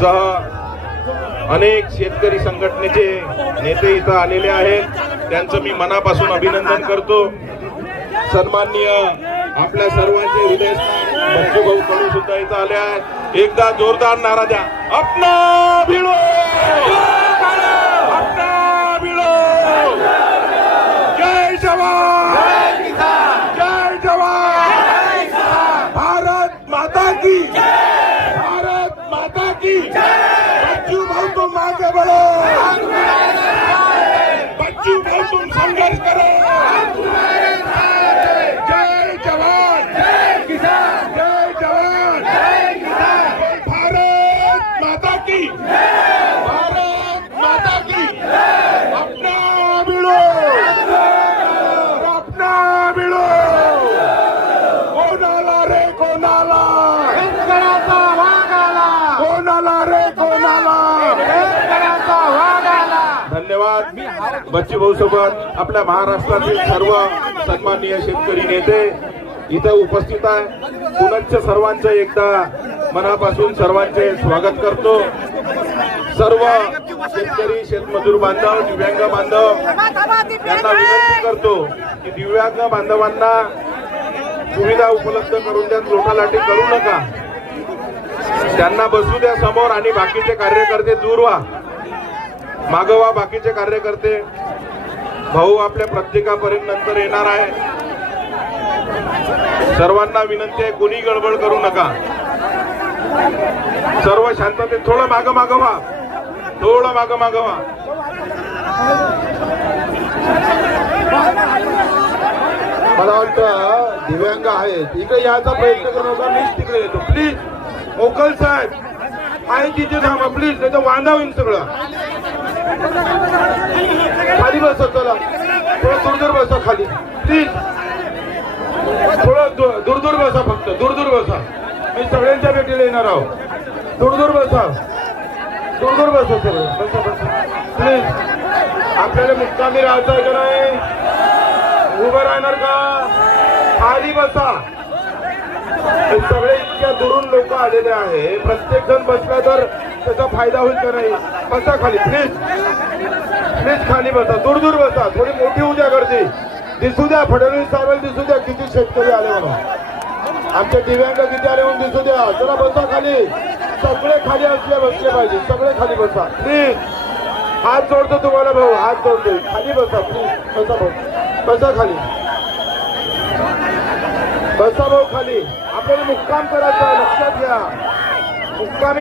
सह अनेक शेतकरी संघटनेचे नेते इथं आलेले आहेत, त्यांचं मी मनापासून अभिनंदन करतो। सन्माननीय आपल्या सर्वांचे हृदयस्थान बच्चू भाऊ कडू सुद्धा इथं आले आहेत। एकदा जोरदार नारा द्या, अपना भिड़ो, अपना भिड़ो, जय जवान, जय जवान, भारत माता की, भारत माता की। बच्चू भाऊ तुम आगे बढ़ो, बच्चू भाऊ तुम संघर्ष करो। जय जवान, जय किसान, जय जवान, जय किसान। भारत माता की, भारत माता की। अपना भिड़ो, अपना भिड़ो, कोणाला रे कोणाला, शेतकऱ्याचा वाघाला, कोणाला रे कोणाला, शेतकऱ्याचा वाघाला। धन्यवाद। बच्चू भाऊ सोबत आपल्या महाराष्ट्रातील सर्व सन्माननीय शेतकरी नेते इथे उपस्थित आहे। पुनश्च सर्वांचं एकदा मनापासून सर्वांचे स्वागत करतो। सर्व शेतकरी, शेतमजूर बांधव, दिव्यांग बांधव यांना विनंती करतो की दिव्यांग बांधवांना सुविधा उपलब्ध करून द्या, लोटालाटी करू नका, त्यांना बसू द्या समोर आणि बाकीचे कार्यकर्ते दूर व्हा, मागवा बाकीचे कार्यकर्ते। भाऊ आपल्या प्रत्येकापर्यंत नंतर येणार आहे। सर्वांना विनंती आहे, कोणी गडबड करू नका, सर्व शांततेत थोडं मागं व्हा, थोडं मागं व्हा। मला वाटतं दिव्यांग आहेत, इकडे यायचा प्रयत्न करू नका, मीच तिकडे येतो प्लीज। मोकल साहेब आहे तिथे थांबा प्लीज, नाही तर वांदा होईल सगळं। खाली बसा, चला थोडं दूर बसा खाली प्लीज, थोडं दूर बसा, फक्त दूर बसा, मी सगळ्यांच्या भेटीला येणार आहोत। दूर बसा, दूर बसा सगळं, बसा प्लीज। आपल्याला मुक्कामी राहायचं आहे का नाही? उभं राहणार का? खाली बसा। सगळे इतक्या दुरून लोक आलेले आहे, प्रत्येक जण बसला तर त्याचा फायदा होईल का नाही? बसा खाली प्लीज, प्लीज खाली बसा, दूर बसा, थोडी मोठी होऊ द्या गर्दी, दिसू द्या, फडणवीस साहेबांना दिसू द्या किती शेतकरी आले म्हणून, आमच्या दिव्यांग किती आले म्हणून दिसू द्या। जरा बसा खाली, सगळे खाली बसले पाहिजे, सगळे खाली बसा प्लीज। हात जोडतो तुम्हाला भाऊ, हात जोडतोय, खाली बसा प्लीज, बसा भाऊ, बसा खाली, बसा भाऊ खाली। आपल्याला मुक्काम करायचा, लक्षात घ्या, मुक्काम